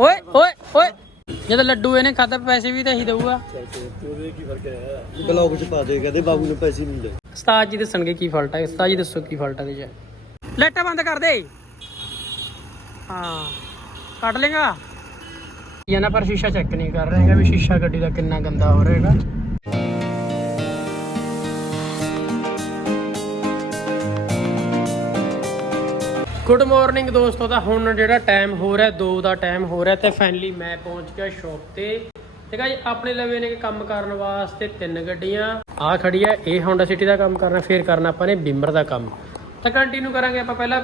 ਓਏ ਓਏ ਓਏ। ਜਦ ਲੱਡੂ ਇਹਨੇ ਖਾਦਾ ਪੈਸੇ ਵੀ ਤਾਂ ਇਹੀ ਦਊਗਾ। ਬਲੌਗ ਚ ਪਾ ਦੇ ਕਹਿੰਦੇ ਬਾਬੂ ਨੇ ਪੈਸੇ ਨਹੀਂ ਲਏ ਉਸਤਾਦ ਜੀ ਦੱਸਣਗੇ ਕੀ ਫਾਲਟ ਹੈ ਉਸਤਾਦ ਜੀ ਦੱਸੋ ਕੀ ਫਾਲਟ ਹੈ ਇਹਦੇ ਚ। ਲਾਈਟਾਂ ਬੰਦ ਕਰ ਦੇ। ਹਾਂ ਕੱਢ ਲੇਗਾ। ਇਹ ਨਾ ਪਰ ਸ਼ੀਸ਼ਾ ਚੈੱਕ ਨਹੀਂ ਕਰ ਰਹੇ ਹੈਗਾ ਵੀ ਸ਼ੀਸ਼ਾ ਗੱਡੀ ਦਾ ਕਿੰਨਾ ਗੰਦਾ ਹੋ ਰਿਹਾ ਹੈਗਾ। ਗੁੱਡ ਮਾਰਨਿੰਗ ਦੋਸਤੋ, ਤਾਂ ਹੁਣ ਜਿਹੜਾ ਟਾਈਮ ਹੋ ਰਿਹਾ 2 ਦਾ ਟਾਈਮ ਹੋ ਰਿਹਾ ਤੇ ਫਾਈਨਲੀ ਮੈਂ ਪਹੁੰਚ ਗਿਆ ਸ਼ੌਪ ਤੇ। ਤੇ ਗਾਈ ਆਪਣੇ ਲਵੇ ਨੇ ਕੰਮ ਕਰਨ ਵਾਸਤੇ ਤਿੰਨ ਗੱਡੀਆਂ। ਆ ਖੜੀ ਹੈ, ਇਹ Honda City ਦਾ ਕੰਮ ਕਰਨਾ, ਫਿਰ ਕਰਨਾ ਆਪਾਂ ਨੇ ਬਿਮਰ ਦਾ ਕੰਮ। ਤਾਂ ਕੰਟੀਨਿਊ ਕਰਾਂਗੇ ਆਪਾਂ ਪਹਿਲਾਂ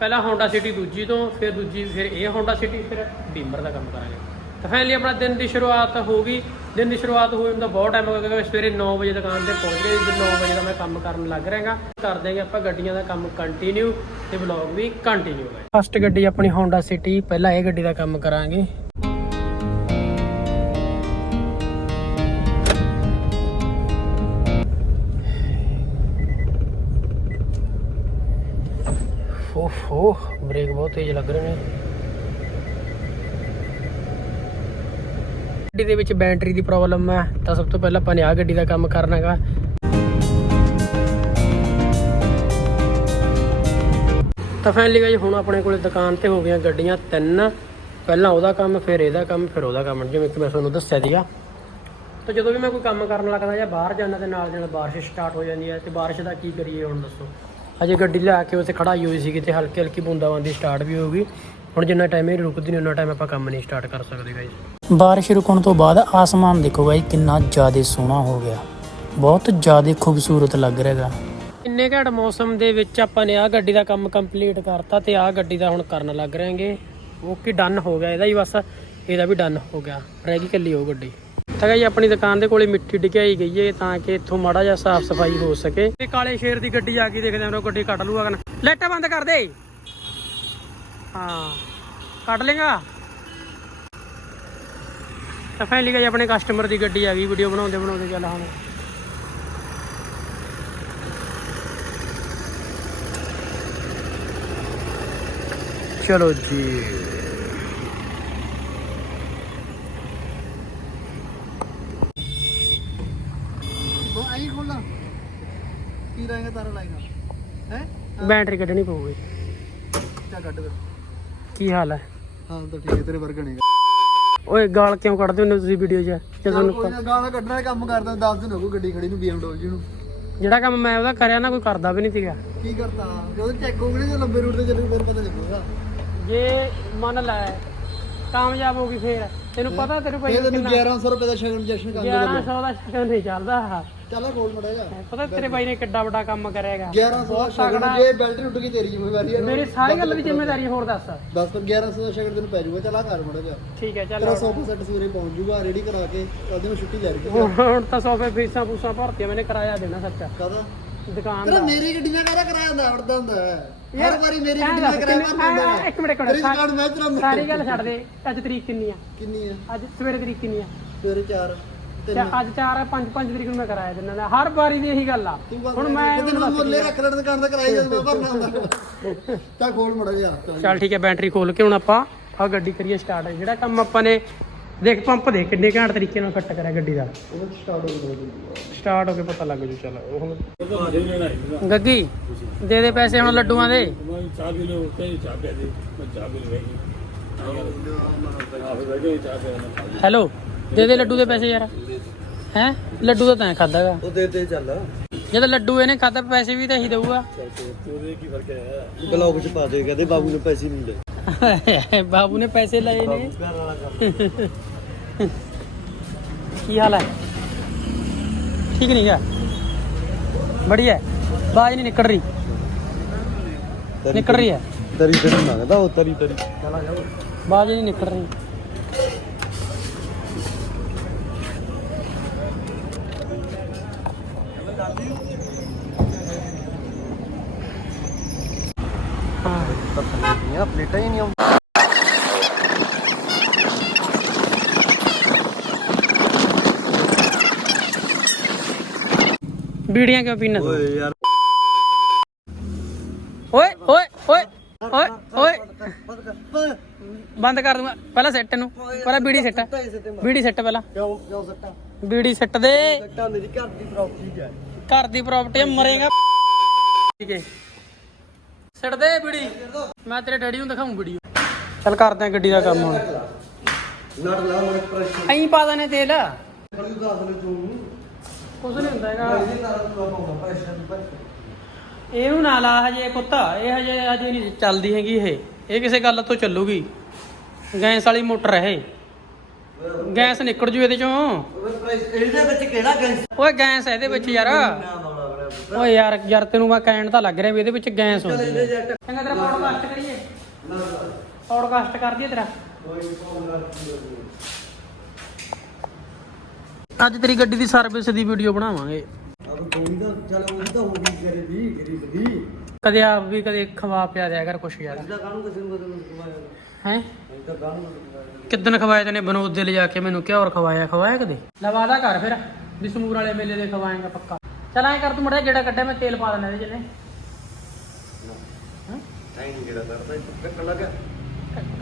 ਪਹਿਲਾਂ Honda City ਦੂਜੀ ਤੋਂ, ਫਿਰ ਦੂਜੀ, ਫਿਰ ਇਹ Honda City, ਫਿਰ ਬਿਮਰ ਦਾ ਕੰਮ ਕਰਾਂਗੇ। ਤਾਂ ਫਾਈਨਲੀ ਆਪਣਾ ਦਿਨ ਦੀ ਸ਼ੁਰੂਆਤ ਹੋ ਗਈ। ਦਿਨ ਦੀ ਸ਼ੁਰੂਆਤ ਹੋਈ ਹੁੰਦਾ, ਬਹੁਤ ਟਾਈਮ ਹੋ ਗਿਆ, ਕਿਉਂਕਿ ਸਵੇਰੇ 9 ਵਜੇ ਦੁਕਾਨ ਤੇ ਪਹੁੰਚ ਗਏ। ਜੀ 9 ਵਜੇ ਦਾ ਮੈਂ ਕੰਮ ਕਰਨ ਲੱਗ ਰਿਹਾਗਾ, ਕਰ ਦੇਂਗੇ ਆਪਾਂ ਗੱਡੀਆਂ ਦਾ ਕੰਮ ਕੰਟੀਨਿਊ ਤੇ ਵਲੌਗ ਵੀ ਕੰਟੀਨਿਊ ਹੈ ਫਸਟ ਗੱਡੀ ਆਪਣੀ Honda City, ਪਹਿਲਾਂ ਇਹ ਗੱਡੀ ਦਾ ਕੰਮ ਕਰਾਂਗੇ। ਓਹੋ ਬ੍ਰੇਕ ਬਹੁਤ ਤੇਜ਼ ਲੱਗ ਰਹੇ ਨੇ। ਗੱਡੀ ਦੇ ਵਿੱਚ ਬੈਟਰੀ ਦੀ ਪ੍ਰੋਬਲਮ ਹੈ, ਤਾਂ ਸਭ ਤੋਂ ਪਹਿਲਾਂ ਆਪਾਂ ਨੇ ਆ ਗੱਡੀ ਦਾ ਕੰਮ ਕਰਨਾ ਹੈਗਾ ਤਾਂ ਫਾਈਨਲੀ ਗਾਈ ਹੁਣ ਆਪਣੇ ਕੋਲੇ ਦੁਕਾਨ ਤੇ ਹੋ ਗਈਆਂ ਗੱਡੀਆਂ ਤਿੰਨ। ਪਹਿਲਾਂ ਉਹਦਾ ਕੰਮ, ਫਿਰ ਇਹਦਾ ਕੰਮ, ਫਿਰ ਉਹਦਾ ਕੰਮ, ਜਿਵੇਂ ਕਿ ਮੈਂ ਤੁਹਾਨੂੰ ਦੱਸਿਆ ਸੀਗਾ। ਤਾਂ ਜਦੋਂ ਵੀ ਮੈਂ ਕੋਈ ਕੰਮ ਕਰਨ ਲੱਗਦਾ ਜਾਂ ਬਾਹਰ ਜਾਂਦਾ ਤੇ ਨਾਲ ਨਾਲ ਬਾਰਿਸ਼ ਸਟਾਰਟ ਹੋ ਜਾਂਦੀ ਹੈ, ਤੇ ਬਾਰਿਸ਼ ਦਾ ਕੀ ਕਰੀਏ ਹੁਣ ਦੱਸੋ। ਅਜੇ ਗੱਡੀ ਲਿਆ ਕੇ ਉੱਥੇ ਖੜਾਈ ਹੋਈ ਸੀਗੀ, ਤੇ ਹਲਕੀ ਹਲਕੀ ਬੂੰਦਾਬਾਂਦੀ ਸਟਾਰਟ ਵੀ ਹੋ ਗਈ। ਹੁਣ ਜਿੰਨਾ ਟਾਈਮ ਇਹ ਰੁਕਦੀ ਨਹੀਂ ਉਹਨਾਂ ਟਾਈਮ ਆਪਾਂ ਕੰਮ ਨਹੀਂ ਸਟਾਰਟ ਕਰ ਸਕਦੇ ਗਾਈਸ ਬਾਰਿਸ਼ ਰੁਕਣ ਤੋਂ ਬਾਅਦ ਆਸਮਾਨ ਦੇਖੋ ਬਾਈ ਕਿੰਨਾ ਜ਼ਿਆਦਾ ਸੋਹਣਾ ਹੋ ਗਿਆ। ਬਹੁਤ ਜ਼ਿਆਦਾ ਖੂਬਸੂਰਤ ਲੱਗ ਰਿਹਾ ਹੈਗਾ। ਇੰਨੇ ਘੱਟ ਮੌਸਮ ਦੇ ਵਿੱਚ ਆਪਾਂ ਨੇ ਆ ਗੱਡੀ ਦਾ ਕੰਮ ਕੰਪਲੀਟ ਕਰਤਾ ਤੇ ਆ ਗੱਡੀ ਦਾ ਹੁਣ ਕਰਨ ਲੱਗ ਰਹੇਗੇ। ਓਕੇ ਡਨ ਹੋ ਗਿਆ ਇਹਦਾ ਹੀ ਬਸ ਇਹਦਾ ਵੀ ਡਨ ਹੋ ਗਿਆ। ਰਹਿ ਗਈ ਕੱਲੀ ਉਹ ਗੱਡੀ। ਤਾਂ ਜੀ ਆਪਣੀ ਦੁਕਾਨ ਦੇ ਕੋਲੇ ਮਿੱਟੀ ਡਿਗਾਈ ਗਈ ਹੈ ਤਾਂ ਕਿ ਇੱਥੋਂ ਮਾੜਾ ਜਿਹਾ ਸਾਫ਼ ਸਫ਼ਾਈ ਹੋ ਸਕੇ। ਤੇ ਕਾਲੇ ਸ਼ੇਰ ਦੀ ਗੱਡੀ ਆ ਗਈ ਦੇਖਦੇ ਹਾਂ ਉਹ ਗੱਡੀ ਕੱਢ ਲੂਗਾ ਕਨ ਲਾਈਟਾਂ ਬੰਦ ਕਰ ਦੇ। ਹਾਂ। ਕੱਢ ਲੇਗਾ। ਤਾਂ ਫਾਈਨਲੀ ਗਈ ਆਪਣੇ ਕਸਟਮਰ ਦੀ ਗੱਡੀ ਆ ਗਈ ਵੀਡੀਓ ਬਣਾਉਂਦੇ ਬਣਾਉਂਦੇ ਚੱਲ ਹੁਣ। ਚਲੋ ਜੀ। ਉਹ ਐਂ ਖੋਲਣਾ ਕੀ ਲਾਏਗਾ ਤਾਰਾ ਲਾਏਗਾ? ਹੈ? ਬੈਟਰੀ ਕੱਢਣੀ ਪਊਗੀ। ਚਾ ਕੱਢ ਫਿਰ। ਕੀ ਹਾਲ ਹੈ ਹਾਂ ਤਾਂ ਠੀਕ ਹੈ ਤੇਰੇ ਵਰਗਾ ਨਹੀਂ ਓਏ ਗਾਲ ਕਿਉਂ ਕੱਢਦੇ ਹੁੰਦੇ ਤੁਸੀਂ ਵੀਡੀਓ 'ਚ? ਜੇ ਤੁਹਾਨੂੰ ਕੋਈ ਨਾ ਗਾਲਾਂ ਕੱਢਣਾ ਕੰਮ ਕਰਦਾ 10 ਦਿਨ ਹੋ ਗਏ ਗੱਡੀ ਖੜੀ ਨੂੰ BMW ਨੂੰ। ਜਿਹੜਾ ਕੰਮ ਮੈਂ ਉਹਦਾ ਕਰਿਆ ਨਾ ਕੋਈ ਕਰਦਾ ਵੀ ਨਹੀਂ ਸੀਗਾ। ਕੀ ਕਰਤਾ? ਜਦੋਂ ਚੈੱਕ ਹੋ ਗਏ ਜੇ ਲੰਬੇ ਰੂਟ ਤੇ ਚੱਲੂ ਫਿਰ ਪਤਾ ਲੱਗੂਗਾ ਜੇ ਮੰਨ ਲੈ ਕਾਮਯਾਬ ਹੋ ਗਈ ਫੇਰ। ਤੈਨੂੰ ਪਤਾ ਤੈਨੂੰ ਭਾਈ ਇਹ ਤੈਨੂੰ 1100 ਰੁਪਏ ਦਾ ਸ਼ਗਨ ਜਸ਼ਨ ਕਰ ਦੇ 1100 ਦਾ ਸ਼ਗਨ ਨਹੀਂ ਚੱਲਦਾ। ਚੱਲ ਕੋਲ ਮੜੇਗਾ ਪਤਾ ਤੇਰੇ ਬਾਈ ਨੇ ਕਿੱਡਾ ਵੱਡਾ ਕੰਮ ਕਰਿਆਗਾ 1100 ਦਾ ਸ਼ਗਨ ਜੇ ਬੈਲਟ ਟੁੱਟ ਗਈ ਤੇਰੀ ਜ਼ਿੰਮੇਵਾਰੀ ਹੈ ਮੇਰੀ ਸਾਰੀ ਗੱਲ ਦੀ ਜ਼ਿੰਮੇਵਾਰੀ ਹੋਰ ਦੱਸ। 10 ਪਰ 1100 ਦਾ ਸ਼ਗਨ ਤੈਨੂੰ ਪੈ ਜਾਊਗਾ ਚੱਲ ਆ ਕਰ ਮੜੇਗਾ ਠੀਕ ਹੈ ਚੱਲ ਤੇਰਾ 100% ਸੂਰੇ ਪਹੁੰਚ ਜਾਊਗਾ ਰੈਡੀ ਕਰਾ ਕੇ ਉਹਦੇ ਨੂੰ ਛੁੱਟੀ ਲੈ ਰਹੀ ਹੁਣ ਤਾਂ ਸੋਫੇ ਫੀਸਾਂ ਫੂਸਾਂ ਭਰਤੀਆਂ ਮੈਨੇ ਕਿਰਾਇਆ ਦੇਣਾ ਸੱਚਾ। ਕਾਦਾ ਦੁਕਾਨ ਦਾ। ਮੇਰੀ ਗੱਡੀ ਨਾਲ ਕਰਾਇਆ ਹੁੰਦਾ ਵੜਦਾ ਹੁੰਦਾ ਹੈ। ਹਰ ਵਾਰੀ ਮੇਰੀ ਗੱਡੀ ਨਾਲ ਦੱਸ ਕਰਾਇਆ ਹੁੰਦਾ ਇੱਕ ਮਿੰਟ ਇੱਕ ਮਿੰਟ ਸਾਰੀ ਗੱਲ ਛੱਡ ਦੇ ਅੱਜ ਤਰੀਕ ਕਿੰਨੀ ਆ? ਕਿੰਨੀ ਹੈ ਅੱਜ ਸਵੇਰੇ ਤਰੀਕ ਕਿੰਨੀ ਆ? ਸਵੇਰੇ 4 ਤੇ ਅੱਜ 4 ਹੈ 5 5 ਤਰੀਕ ਨੂੰ ਮੈਂ ਕਰਾਇਆ ਦਿੰਦਾ ਨਾ ਹਰ ਵਾਰੀ ਦੀ ਇਹੀ ਗੱਲ ਆ। ਹੁਣ ਮੈਂ ਤੈਨੂੰ ਮੁੱਲੇ ਰੱਖ ਲੈਣ ਦੁਕਾਨ ਦਾ ਕਰਾਈ ਜਦ ਮੈਂ ਭਰਨਾ ਹੁੰਦਾ। ਤਾਂ ਖੋਲ ਮੜਾ ਜਾ ਚੱਲ ਠੀਕ ਹੈ ਬੈਟਰੀ ਖੋਲ ਕੇ ਹੁਣ ਆਪਾਂ ਆ ਗੱਡੀ ਕਰੀਏ ਸਟਾਰਟ ਜਿਹੜਾ ਕੰਮ ਆਪਾਂ ਨੇ ਦੇਖ ਪੰਪ ਦੇ ਕਿੰਨੇ ਘੈਂਟ ਤਰੀਕੇ ਨਾਲ ਫਿੱਟ ਕਰਿਆ ਗੱਡੀ ਦਾ। ਉਹ ਸਟਾਰਟ ਹੋ ਗਿਆ। ਸਟਾਰਟ ਹੋ ਕੇ ਪਤਾ ਲੱਗ ਜੂ ਚੱਲ। ਉਹ ਹੁਣ ਗੱਗੀ ਦੇ ਦੇ ਪੈਸੇ ਹੁਣ ਲੱਡੂਆਂ ਦੇ। ਚਾਹ ਵੀ ਲੋ ਤੇ ਚਾਹ ਪਿਆ ਦੇ। ਮੈਂ ਚਾਹ ਵੀ ਪਿਆ ਹੈਲੋ ਦੇ ਦੇ ਲੱਡੂ ਦੇ ਪੈਸੇ ਯਾਰ। ਹੈ ਲੱਡੂ ਤਾਂ ਤੈਂ ਖਾਦਾਗਾ ਉਹ ਦੇ ਦੇ ਚੱਲ ਜਦ ਲੱਡੂ ਇਹਨੇ ਖਾਦਾ ਪੈਸੇ ਵੀ ਤਾਂ ਇਹੀ ਦਊਗਾ ਉਹਦੇ ਕੀ ਫ਼ਰਕ ਹੈ ਬਲੌਗ ਚ ਪਾ ਦੇ ਕਹਿੰਦੇ ਬਾਬੂ ਨੇ ਪੈਸੇ ਨਹੀਂ ਲਏ ਬਾਬੂ ਨੇ ਪੈਸੇ ਲਏ ਕੀ ਹਾਲ ਹੈ ਠੀਕ ਨਹੀਂ ਗਾ ਬੜੀਆ ਬਾਜ ਨਹੀਂ ਨਿਕਲ ਰਹੀ ਨਿਕਲ ਰਹੀ ਹੈ ਤਰੀ ਤਰੀ ਮੰਗਦਾ ਉਹ ਤਰੀ ਤਰੀ ਬਾਜ ਨਹੀਂ ਨਿਕਲ ਰਹੀ ਬੀੜੀਆਂ ਕਿਉਂ ਪੀਣਾ ਤੂੰ ਓਏ ਯਾਰ। ਓਏ ਓਏ ਓਏ ਓਏ ਓਏ। ਬੰਦ ਕਰ ਦੂੰਗਾ। ਪਹਿਲਾਂ ਸੈੱਟ ਇਹਨੂੰ ਪਹਿਲਾਂ ਬੀੜੀ ਸੈੱਟ ਬੀੜੀ ਸੈੱਟ ਪਹਿਲਾਂ। ਕਿਉਂ ਕਿਉਂ ਸੱਟਾ? ਬੀੜੀ ਸੈੱਟ ਦੇ। ਸੱਟਾ ਮੇਰੀ ਘਰ ਦੀ ਪ੍ਰਾਪਰਟੀ ਹੈ। ਘਰ ਦੀ ਪ੍ਰਾਪਰਟੀ ਮਰੇਗਾ। ਠੀਕ ਹੈ। ਸੈੱਟ ਦੇ ਬੀੜੀ। ਮੈਂ ਤੇਰੇ ਡੈਡੀ ਨੂੰ ਦਿਖਾਉਂ ਵੀਡੀਓ। ਚੱਲ ਕਰਦੇ ਆ ਗੱਡੀ ਦਾ ਕੰਮ ਹੁਣ। ਨੜ ਲਾ ਮੇਰੇ ਪ੍ਰੈਸ਼ਰ। ਐਂ ਪਾ ਦਨੇ ਤੇਲ। ਕਲੀ ਦਾ ਅਸਲ ਚੋਂ ਕੁਝ ਨਹੀਂ ਹੁੰਦਾ ਹੈਗਾ। ਇਹ ਤਾਰਾ ਪੂਰਾ ਪਾਉਂਦਾ ਪ੍ਰੈਸ਼ਰ ਦੀ ਪ੍ਰੈਸ਼ਰ ਇਹਨੂੰ ਨਾ ਲਾ ਹਜੇ ਪੁੱਤ ਇਹ ਹਜੇ ਹਜੇ ਨਹੀਂ ਚੱਲਦੀ ਹੈਗੀ ਇਹ। ਇਹ ਕਿਸੇ ਗੱਲ ਤੋਂ ਚੱਲੂਗੀ। ਗੈਸ ਵਾਲੀ ਮੋਟਰ ਹੈ ਇਹ। ਗੈਸ ਨਿਕਲ ਜੂ ਇਹਦੇ ਚੋਂ। ਇਹਦੇ ਵਿੱਚ ਕਿਹੜਾ ਗੈਸ? ਓਏ ਗੈਸ ਹੈ ਇਹਦੇ ਵਿੱਚ ਯਾਰ। ਨਾ ਬੜਾ ਓਏ ਯਾਰ ਯਾਰ ਤੈਨੂੰ ਮੈਂ ਕਹਿਣ ਤਾਂ ਲੱਗ ਰਿਹਾ ਵੀ ਇਹਦੇ ਵਿੱਚ ਗੈਸ ਹੁੰਦੀ ਇਹਦੇ ਹੈ। ਜੱਟ। ਚੰਗਾ ਤੇਰਾ ਪੌਡਕਾਸਟ ਕਰੀਏ। ਨਾ ਨਾ। ਪੌਡਕਾਸਟ ਕਰ ਦਈਏ ਤੇਰਾ। ਕੋਈ ਨਾ ਅੱਜ ਤੇਰੀ ਗੱਡੀ ਦੀ ਸਰਵਿਸ ਦੀ ਵੀਡੀਓ ਬਣਾਵਾਂਗੇ। ਅਬ ਕੋਈ ਨਾ ਚਲ ਉਹ ਤਾਂ ਹੋ ਗਈ ਕਰੇ ਵੀ ਗਰੀਬ ਦੀ। ਕਦੇ ਆਪ ਵੀ ਕਦੇ ਖਵਾ ਪਿਆ ਦਿਆ ਕਰ ਕੁਛ ਯਾਰ। ਇਹਦਾ ਕਾਹਨੂੰ ਕਿਸੇ ਨੂੰ ਬਦਲ ਕਮਾਇਆ ਹੈ? ਇਹਦਾ ਕਾਹਨੂੰ ਬਦਲ ਕਿੱਦਣ ਖਵਾਇਆ ਤੈਨੇ ਬਨੋਦ ਦੇ ਲਿਜਾ ਕੇ ਮੈਨੂੰ ਘਿਓਰ ਖਵਾਇਆ ਖਵਾਇਆ ਕਦੇ? ਲਵਾਦਾ ਕਰ ਫਿਰ ਬਿਸਨੂਰ ਵਾਲੇ ਮੇਲੇ ਦੇ ਖਵਾਏਗਾ ਪੱਕਾ। ਚਲ ਐਂ ਕਰ ਤੂੰ ਮੜਾ ਜਿਹੜਾ ਕੱਢਿਆ ਮੈਂ ਤੇਲ ਪਾ ਦਿੰਦਾ ਇਹਦੇ ਚ ਨੇ ਟਾਈਮ ਜਿਹੜਾ ਕਰਦਾ ਕੱਟ ਲੱਗਿਆ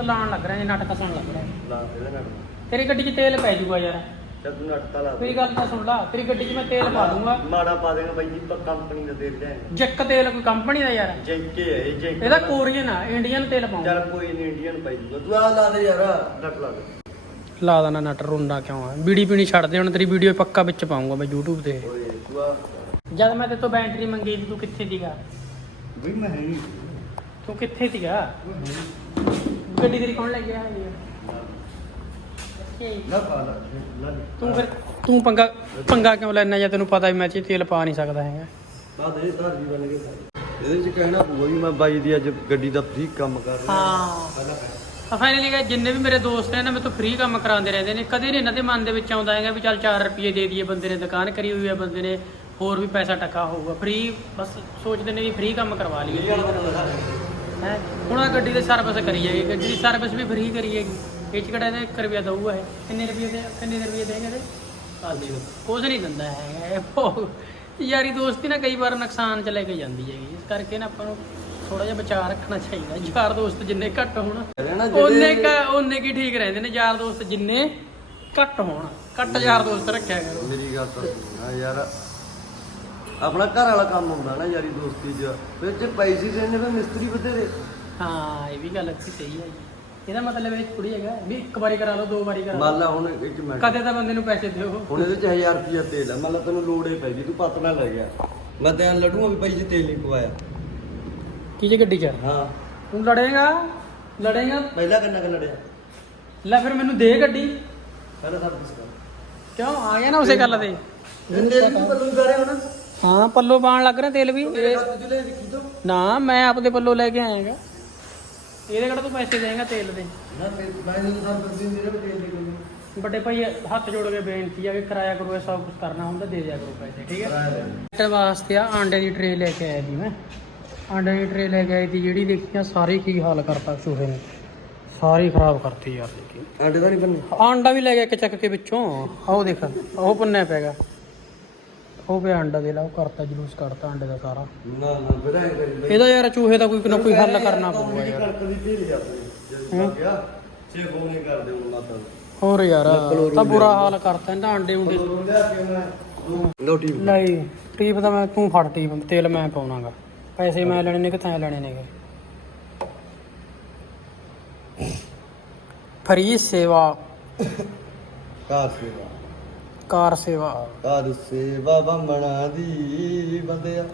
ਲਾਣ ਲੱਗ ਰਿਹਾ ਜੇ ਨਟ ਕਸਣ ਲੱਗ ਰਿਹਾ। ਲਾ ਨਟ। ਤੇਰੀ ਗੱਡੀ 'ਚ ਤੇਲ ਪੈ ਜਾਊਗਾ ਯਾਰ। ਜਦ ਤੂੰ ਨਟ ਤਾਂ ਲਾ ਮੇਰੀ ਗੱਲ ਤਾਂ ਸੁਣ ਲਾ ਤੇਰੀ ਗੱਡੀ 'ਚ ਮੈਂ ਤੇਲ ਪਾ ਦੂੰਗਾ। ਮਾੜਾ ਪਾ ਦੇਗਾ ਬਾਈ ਜੀ ਕੰਪਨੀ ਦਾ ਤੇਲ ਲੈ ਜੈਕ ਤੇਲ ਕੋਈ ਕੰਪਨੀ ਦਾ ਯਾਰ? ਜੈਕੇ ਹੈ ਇਹ ਜੈਕੇ। ਇਹਦਾ ਕੋਰੀਅਨ ਆ ਇੰਡੀਅਨ ਤੇਲ ਪਾਉਂਗਾ ਚੱਲ ਕੋਈ ਨਹੀਂ ਇੰਡੀਅਨ ਪਾਈ ਦੂਗਾ ਤੂੰ ਆ ਲਾ ਦੇ ਯਾਰ ਨਟ ਲਾ ਦੇ। ਲਾ ਦੇਣਾ ਨਟ ਰੋਂਦਾ ਕਿਉਂ ਆ? ਬੀੜੀ ਪੀਣੀ ਛੱਡ ਦੇ ਹੁਣ ਤੇਰੀ ਵੀਡੀਓ ਪੱਕਾ ਵਿੱਚ ਪਾਉਂਗਾ ਮੈਂ YouTube ਤੇ। ਓਏ ਤੂੰ ਆ ਜਦ ਮੈਂ ਤੇ ਤੋਂ ਬੈਟਰੀ ਮੰਗੀ ਸੀ ਤੂੰ ਕਿੱਥੇ ਸੀਗਾ? ਵੀ ਮੈਂ ਹੈ ਨਹੀਂ। ਤੂੰ ਕਿੱਥੇ ਸੀਗਾ? ਗੱਡੀ ਤੇਰੀ ਕੌਣ ਲੈ ਗਿਆ ਹੈ। ਤੂੰ ਫਿਰ ਤੂੰ ਪੰਗਾ ਪੰਗਾ ਕਿਉਂ ਲੈਣਾ ਜਾਂ ਤੈਨੂੰ ਪਤਾ ਵੀ ਮੈਂ ਚ ਤੇਲ ਪਾ ਨਹੀਂ ਸਕਦਾ ਹੈਗਾ? ਇਹਦੇ ਚ ਕਹਿਣਾ ਪਊਗਾ ਵੀ ਮੈਂ ਬਾਈ ਦੀ ਅੱਜ ਗੱਡੀ ਦਾ ਫ੍ਰੀ ਕੰਮ ਕਰ ਰਿਹਾ। ਹਾਂ। ਫਾਈਨਲੀ ਗਏ ਜਿੰਨੇ ਵੀ ਮੇਰੇ ਦੋਸਤ ਨੇ ਨਾ ਮੇਰੇ ਤੋਂ ਫ੍ਰੀ ਕੰਮ ਕਰਾਉਂਦੇ ਰਹਿੰਦੇ ਨੇ। ਕਦੇ ਨਹੀਂ ਇਹਨਾਂ ਦੇ ਮਨ ਦੇ ਵਿੱਚ ਆਉਂਦਾ ਹੈਗਾ ਵੀ ਚੱਲ 4 ਰੁਪਏ ਦੇ ਦਈਏ ਬੰਦੇ ਨੇ ਦੁਕਾਨ ਕਰੀ ਹੋਈ ਹੈ ਬੰਦੇ ਨੇ ਹੋਰ ਵੀ ਪੈਸਾ ਟੱਕਾ ਹੋਊਗਾ। ਫ੍ਰੀ ਬਸ ਸੋਚਦੇ ਨੇ ਵੀ ਫ੍ਰੀ ਕੰਮ ਕਰਵਾ ਲਈਏ। ਹੈ। ਹੁਣ ਆ ਗੱਡੀ ਦੇ ਸਰਵਿਸ ਕਰੀ ਜਾਏਗੀ ਗੱਡੀ ਦੀ ਸਰਵਿਸ ਵੀ ਫ੍ਰੀ ਕਰੀ ਜਾਏਗੀ ਇਹ ਚ ਕਿਹੜਾ ਇਹਦਾ 1 ਰੁਪਿਆ ਦਊਗਾ ਇਹ? ਕਿੰਨੇ ਰੁਪਏ ਦੇ ਕਿੰਨੇ ਰੁਪਏ ਦੇਂਗੇ ਇਹਦੇ? ਕੁਝ ਨਹੀਂ ਦਿੰਦਾ ਹੈਗਾ ਯਾਰੀ ਦੋਸਤੀ ਨਾ ਕਈ ਵਾਰ ਨੁਕਸਾਨ ਚ ਲੈ ਕੇ ਜਾਂਦੀ ਹੈਗੀ। ਇਸ ਕਰਕੇ ਨਾ ਆਪਾਂ ਨੂੰ ਥੋੜਾ ਜਿਹਾ ਬਚਾਅ ਰੱਖਣਾ ਚਾਹੀਦਾ। ਯਾਰ ਦੋਸਤ ਜਿੰਨੇ ਘੱਟ ਹੋਣ ਉਹਨੇ ਕ ਉਹਨੇ ਕੀ ਠੀਕ ਰਹਿੰਦੇ ਨੇ? ਯਾਰ ਦੋਸਤ ਜਿੰਨੇ ਘੱਟ ਹੋਣ। ਘੱਟ ਯਾਰ ਦੋਸਤ ਰੱਖਿਆ ਕਰੋ। ਮੇਰੀ ਗੱਲ ਤਾਂ ਸੁਣ ਯਾਰ। ਆਪਣਾ ਘਰ ਵਾਲਾ ਕੰਮ ਹੁੰਦਾ ਨਾ ਯਾਰੀ ਦੋਸਤੀ ਚ। ਜੇ ਪੈਸੇ ਦੇਣੇ ਫਿਰ ਮਿਸਤਰੀ ਬਥੇਰੇ। ਹਾਂ ਇਹ ਵੀ ਗੱਲ ਅੱਛੀ ਸਹੀ ਹੈ ਜੀ। ਇਹਦਾ ਮਤਲਬ ਇਹ ਥੋੜੀ ਹੈਗਾ ਵੀ ਇੱਕ ਵਾਰੀ ਕਰਾ ਲਓ ਦੋ ਵਾਰੀ ਕਰਾ ਮੰਨ ਲਓ ਲਾ ਹੁਣ ਇੱਕ ਮਿੰਟ ਕਦੇ ਤਾਂ ਬੰਦੇ ਨੂੰ ਪੈਸੇ ਦਿਓ। ਹੁਣ ਇਹਦੇ ਚ 1000 ਰੁਪਿਆ ਤੇਲ ਆ ਮੰਨ ਲਾ ਤੈਨੂੰ ਲੋੜ ਹੀ ਪੈ ਗਈ ਤੂੰ ਪਤ ਨਾ ਲੈ ਗਿਆ। ਮੈਂ ਤਾਂ ਲੜੂਆ ਵੀ ਭਾਈ ਜੀ ਤੇਲ ਨਹੀਂ ਪਵਾਇਆ। ਕੀ ਜੇ ਗੱਡੀ ਚ? ਹਾਂ। ਤੂੰ ਲੜੇਗਾ? ਲੜੇਗਾ? ਪਹਿਲਾਂ ਕਿੰਨਾ ਕਿ ਲੜਿਆ? ਲੈ ਫਿਰ ਮੈਨੂੰ ਦੇ ਗੱਡੀ। ਪਹਿਲਾਂ ਸਭ ਕੁਝ ਕਰ। ਕਿਉਂ? ਆ ਗਿਆ ਨਾ ਉਸੇ ਗੱਲ ਤੇ। ਤੇਲ ਵੀ ਬੱਲੂ ਕਰ ਰਿਹਾ ਹੁਣ। ਹਾਂ ਪੱਲੋ ਪਾਣ ਲੱਗ ਰਿਹਾ ਤੇਲ ਵੀ। ਇਹ- ਤੂੰ ਲੈ ਦੇਖੀ ਤੋ। ਨਾ ਮੈਂ ਆਪਦੇ ਪੱਲੋ ਲੈ ਕੇ ਆਇਆਗਾ। ਇਹਦੇ ਕਿਹੜਾ ਤੂੰ ਪੈਸੇ ਦੇਂਗਾ ਤੇਲ ਦੇ? ਨਾ ਮੈਂ ਮੈਂ ਕੁਝ ਦਿਨ ਜਿਹੜੇ ਤੇਲ ਦੇ ਕੋਈ ਵੱਡੇ ਭਾਈ ਹੱਥ ਜੋੜ ਕੇ ਬੇਨਤੀ ਆ ਕਿ ਕਿਰਾਇਆ ਕਰੋ ਇਹ ਸਭ ਕੁਝ ਕਰਨਾ ਹੁੰਦਾ ਦੇ ਦਿਆ ਕਰੋ ਪੈਸੇ ਠੀਕ ਹੈ? ਟਰ ਵਾਸਤੇ ਆ ਆਂਡੇ ਦੀ ਟਰੇ ਲੈ ਕੇ ਆਇਆ ਸੀ ਮੈਂ। ਆਂਡੇ ਦੀ ਟਰੇ ਲੈ ਕੇ ਆਈ ਸੀ ਜਿਹੜੀ ਦੇਖੀਆਂ ਸਾਰੇ ਕੀ ਹਾਲ ਕਰਤਾ ਚੂਹੇ ਨੇ। ਸਾਰੀ ਖਰਾਬ ਕਰਤੀ ਯਾਰ ਦੇਖੀ। ਆਂਡੇ ਦਾ ਨਹੀਂ ਬੰਨੇ ਆਂਡਾ ਵੀ ਲੈ ਗਿਆ ਇੱਕ ਚੱਕ ਕੇ ਵਿੱਚੋਂ ਆਹ ਦੇਖ ਉਹ ਪੰਨਿਆ ਪੈਗਾ ਉਹ ਪਿਆ ਆਂਡਾ ਦੇ ਲਾ ਉਹ ਕਰਤਾ ਜਲੂਸ ਕੱਢਤਾ ਆਂਡੇ ਦਾ ਸਾਰਾ। ਨਾ ਨਾ ਬੜਾ ਕਰੀ ਇਹਦਾ ਯਾਰ ਚੂਹੇ ਦਾ ਕੋਈ ਨਾ ਕੋਈ ਹੱਲ ਕਰਨਾ ਪਊਗਾ ਯਾਰ। ਕਣਕ ਦੀ ਢੇਰੀ ਜਾਂਦੀ ਜੇ ਗਿਆ ਛੇ ਫੋਨ ਨਹੀਂ ਕਰਦੇ ਹੁਣ ਮਾਤਾ ਹੋਰ ਯਾਰ ਤਾਂ ਬੁਰਾ ਹਾਲ ਕਰਤਾ ਇਹਦਾ ਆਂਡੇ ਉਂਡੇ। ਨੂੰ ਕੇ ਨਹੀਂ ਟੀਪ ਦਾ ਮੈਂ ਤੂੰ ਫੜ ਟੀਪ ਤੇਲ ਮੈਂ ਪਾਉਣਾਗਾ। ਪੈਸੇ ਮੈਂ ਲੈਣੇ ਨੇ ਕਿ ਤੈਂ ਲੈਣੇ ਨੇਗੇ? ਫਰੀ ਸੇਵਾ। ਕਾਰ ਸੇਵਾ। ਕਾਰ ਸੇਵਾ। ਕਾਰ ਸੇਵਾ ਬੰਮਣਾ ਦੀ ਬੰਦਿਆ।